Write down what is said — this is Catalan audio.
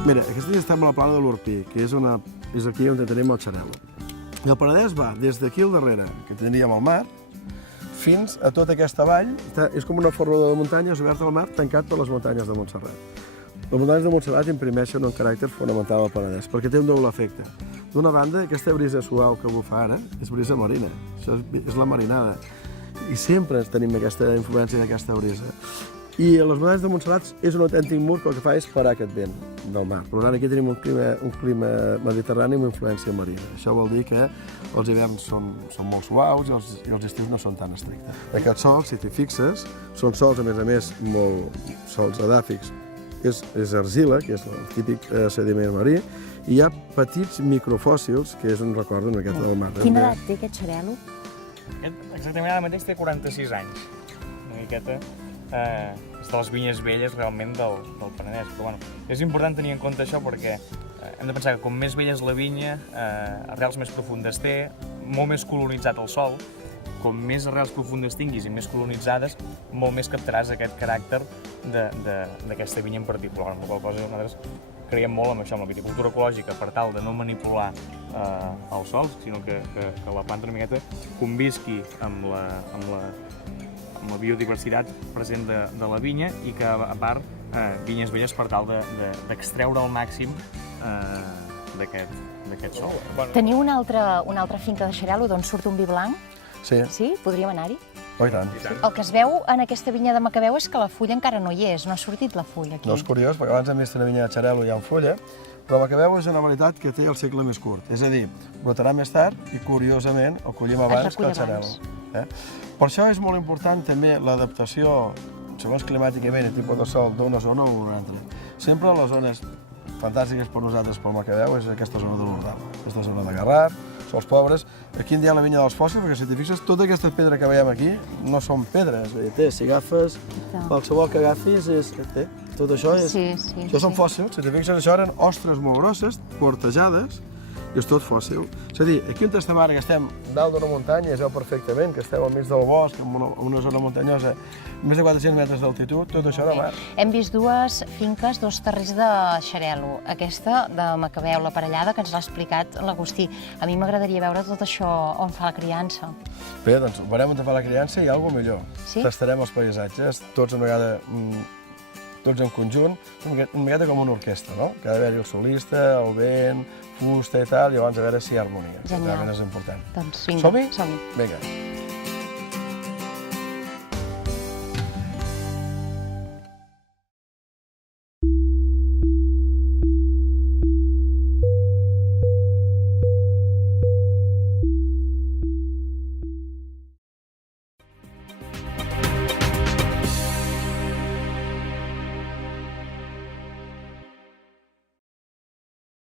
Mira, aquesta estem a la plana de l'Orpí, que és aquí on tenim el Xarel·lo. I el Penedès va des d'aquí al darrere, que tindríem el mar, fins a tota aquesta vall. És com una forroda de muntanyes oberta al mar, tancat per les muntanyes de Montserrat. Les muntanyes de Montserrat imprimeixen un caràcter fonamental al Penedès, perquè té un doble efecte. D'una banda, aquesta brisa suau que bufa ara és brisa marina, això és la marinada. I sempre tenim aquesta influència d'aquesta brisa. I a les muntanyes de Montserrat és un autèntic mur que el que fa és parar aquest vent del mar. Per tant, aquí tenim un clima mediterrani amb influència marina. Això vol dir que els hiverns són molt suaus i els estius no són tan estrictes. Aquests sols, si t'hi fixes, són sols, a més, molt sols edàfics. És argila, que és el típic sediment marí, i hi ha petits microfòssils, que és un record una miqueta del mar. Quina edat té aquest xarel·lo? Exactament ara mateix té 46 anys. Una miqueta és de les vinyes velles realment del Penedès. Però bueno, és important tenir en compte això perquè hem de pensar que com més vella és la vinya, arrels més profundes té, molt més colonitzat el sòl. Com més arrels profundes tinguis i més colonitzades, molt més captaràs aquest caràcter d'aquesta vinya en particular. Amb la qual cosa nosaltres creiem molt en això, en la viticultura ecològica, per tal de no manipular el sòl, sinó que la planta una miqueta convisqui amb la biodiversitat present de la vinya i que, a part, vinyes velles per tal d'extreure al màxim d'aquest sòl. Teniu una altra finca de xarel·lo d'on surt un vi blanc? Sí. Sí? Podríem anar-hi? Oh, i tant. El que es veu en aquesta vinya de Macabeu és que la fulla encara no hi és, no ha sortit la fulla aquí. No, és curiós, perquè abans hem vist una vinya de xarel·lo ja en fulla, però Macabeu és una varietat que té el cicle més curt. És a dir, brotarà més tard i, curiosament, el collim abans que el xarel·lo. Per això és molt important també l'adaptació, segons climàticament i tipus de sol, d'una zona o una altra. Sempre les zones fantàstiques per nosaltres pel Macabeu és aquesta zona de l'Ordal, aquesta zona de Garraf, sols pobres. Aquí en diem la vinya dels fòssils, perquè si t'hi fixes, tota aquesta pedra que veiem aquí no són pedres. Si agafes qualsevol que agafis, tot això són fòssils. Si t'hi fixes, això eren ostres molt grosses, portejades, i és tot fòssil. És a dir, aquí on estem ara, que estem dalt d'una muntanya, es veu perfectament que estem al mig del bosc, en una zona muntanyosa, més de 400 metres d'altitud, tot això era mar. Hem vist dues finques, dos terrers de xarel·lo. Aquesta de Macabeu, la parellada, que ens l'ha explicat l'Agustí. A mi m'agradaria veure tot això on fa la criança. Bé, doncs veurem on fa la criança i alguna millor. Tastarem els paisatges, tots una vegada, tots en conjunt, una miqueta com una orquestra, no? Que ha d'haver-hi el solista, el vent, fusta i tal, i llavors a veure si hi ha harmonia. Genial. Realment és important. Doncs vinga, som-hi? Som-hi. Vinga.